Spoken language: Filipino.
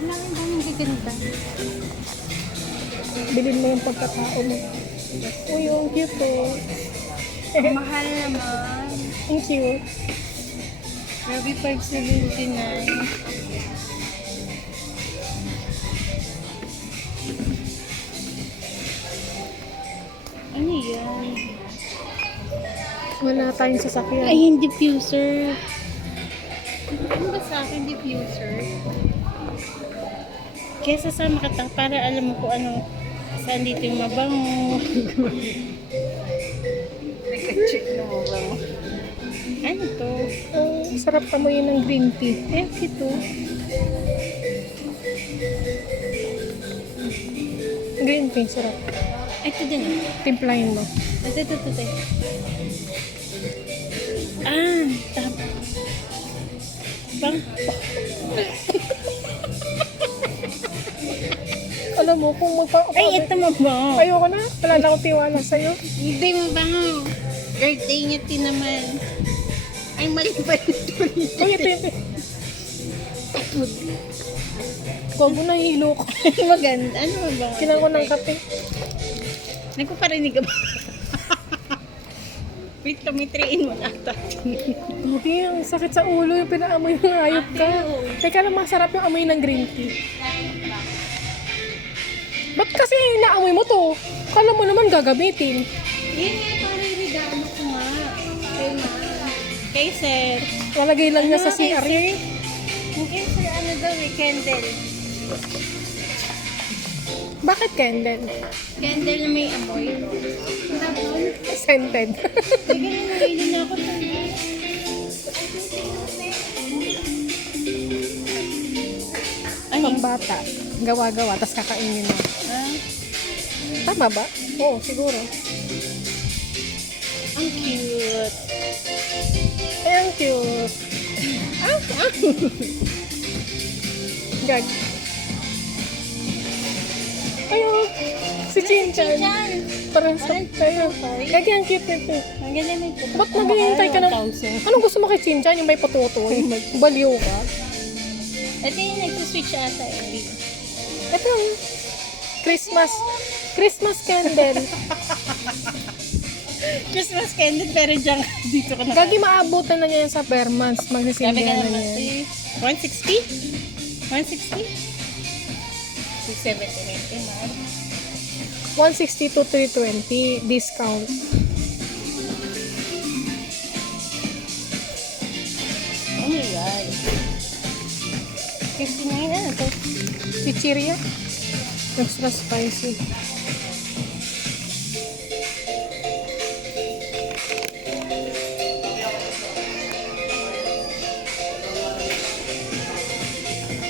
Ang daming gaganda. Bilhin mo yung pagkatao mo. Uy, yung cute oh. Ang mahal naman. Ang cute. Grabe, 579. Ano yan? Wala tayong sasakyan. Ay, yung diffuser. Ano ba sa akin, diffuser? Kesa sa makatang para alam mo kung anong saan dito yung mabango. Nag-check na mabango. Ano to? Ang sarap amoyin ng green tea. Eh, ito. Green tea, sarap. Ito din ah. Timplahin mo. Ito. Ah, tama. Bang? Alam mo, kung Ay, ito mabango. Ayoko na. Wala na akong tiwala sa'yo. Hindi mabango. Birthday niya din naman. Ay, mali pa ito. Uy, ito. Huwag mo na hilo ko. Maganda. Ano mabango? Kailangan ko ng kape. Nagpaparinig ka ba? Wait, tumitriin mo na ata. Hindi, ang sakit sa ulo yung pinaamoy ng hayop ka. Teka lang, masarap yung amoy ng green tea. Ba't kasi naamoy mo to? Kala mo naman gagamitin. Yan nga, parang regalo ko nga. Kay ma. Kay sir. Walagay lang niya sa Kay CR. sir? Yung kay sir, ano daw eh, candle. Bakit candle? Candle na may amoy. Tapos, Scented. hindi ganun, nahili na ako sa Ay, Pambata. Gawa-gawa, tas kakainin mo. ah, Tama ba? Oo, siguro. ang cute. Ay, ang cute. Gag. Ayun, si Chinchan. Chan! Parang sa tayo. Gag, ang cute nito. Ang ganda na ito. Ba't naghihintay ka na? Anong gusto mo kay Chinchan? Yung may patutoy? Baliw ka? Ito yung nagsuswitch ata eh. Ito yung Christmas candle. Christmas candle pero dyan dito ka na. Gagi, maabutan na niya yan sa per month. Sabi ka Magsisindihan na naman niya. 160? 160? 270 man. 160 to 320 discount. Oh my god. 59 ano to? Chichirya. Extra spicy.